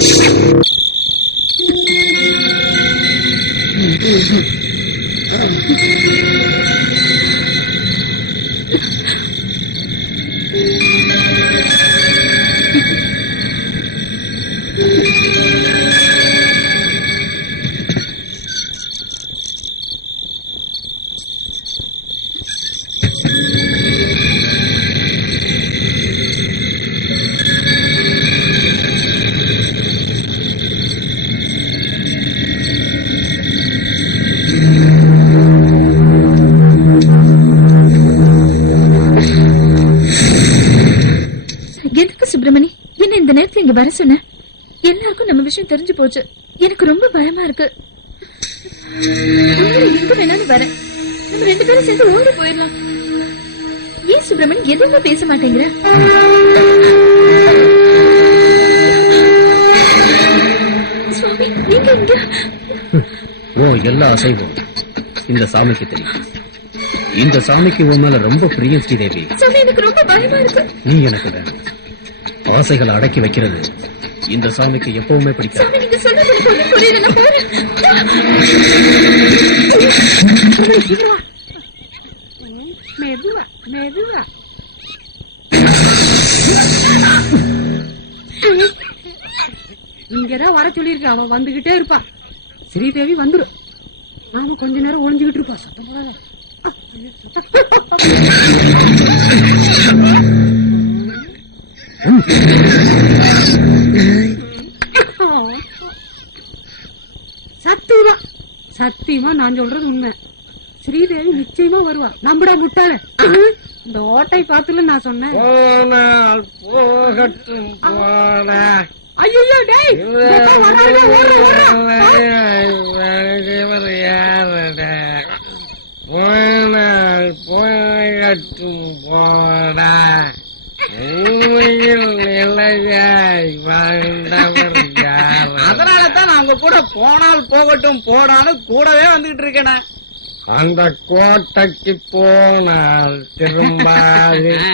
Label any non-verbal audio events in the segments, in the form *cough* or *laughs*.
Thanks. சுவாமி என்ன இந்த நேரத்துல இங்க வர சொன்ன? எல்லாருக்கும் நம்ம விஷயம் தெரிஞ்சு போச்சு. எனக்கு ரொம்ப பயமா இருக்கு. எங்க வேணாலும் வரேன். நம்ம ரெண்டு பேரும் சேர்ந்து ஓடி போயிடலாம். ஏன் சுப்பிரமணியன் எதுவுமே பேச மாட்டேங்கிற? சுவாமி நீங்க இங்க. ஓ எல்லா அசைவும். இந்த சாமிக்கு தெரியும். இந்த சாமிக்கு உன் மேல ரொம்ப பிரியம் ஸ்ரீதேவி. எனக்கு ரொம்ப பயமா இருக்கு. நீ எனக்கு வேணும். ஆசைகளை அடக்கி வைக்கிறது. இந்த சாமிக்கு எப்பவுமே பிடிக்காது. மெதுவா மெதுவா. இங்கதான் வர சொல்லியிருக்க. அவன் வந்துகிட்டே இருப்பா. ஸ்ரீதேவி வந்துடும் நாம கொஞ்ச நேரம் ஒளிஞ்சுகிட்டு இருப்பா சத்தம் சத்தியமா சத்தியமா நான் சொல்றது உண்மை. ஸ்ரீதேவி நிச்சயமா வருவா. நம்புடா முட்டாள. இந்த ஓட்டை பார்த்துல நான் சொன்னேன். போகட்டும் ஐயோ டேய் போனால் போகட்டும் போன உண்மையில் இளையாய் வாழ்ந்தவர் யார் அதனால தான் நான் உங்க கூட போனால் போகட்டும் போடான்னு கூடவே வந்துகிட்டு இருக்கேனே. அந்த கோட்டைக்கு போனால் திரும்பாது. *laughs*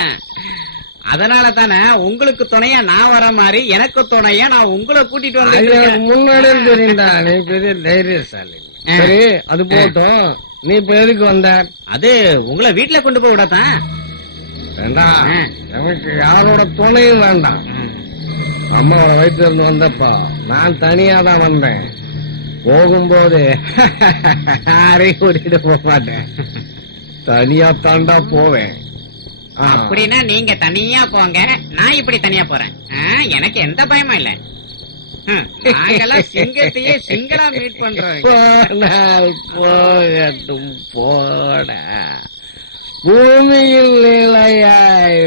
அதனால தானே உங்களுக்கு துணையா நான் வர மாதிரி எனக்கு துணையா நான் உங்களை கூட்டிட்டு வந்து முன்னாடியே தெரியுண்டா நீ பெரிய தைரியசாலி *laughs* சரி அது போட்டும் நீ இப்ப எதுக்கு வந்த? அது உங்களை வீட்டுல கொண்டு போய் விடத்தான். வேண்டாம். எனக்கு யாரோட துணையும் வேண்டாம். அம்மாவோட வயிற்றுல இருந்து வந்தப்பா நான் தனியா தான் வந்தேன். போகும்போது யாரையும் கூட்டிட்டு போக மாட்டேன். தனியா தாண்டா போவேன். அப்படின்னா நீங்க தனியா போங்க. நான் இப்படி தனியா போறேன். எனக்கு எந்த பயமும் இல்ல. சிங்கத்தையே சிங்களா மீட் பண்றோம். போனால் போகட்டும் போட. பூமியில் நிலையாய்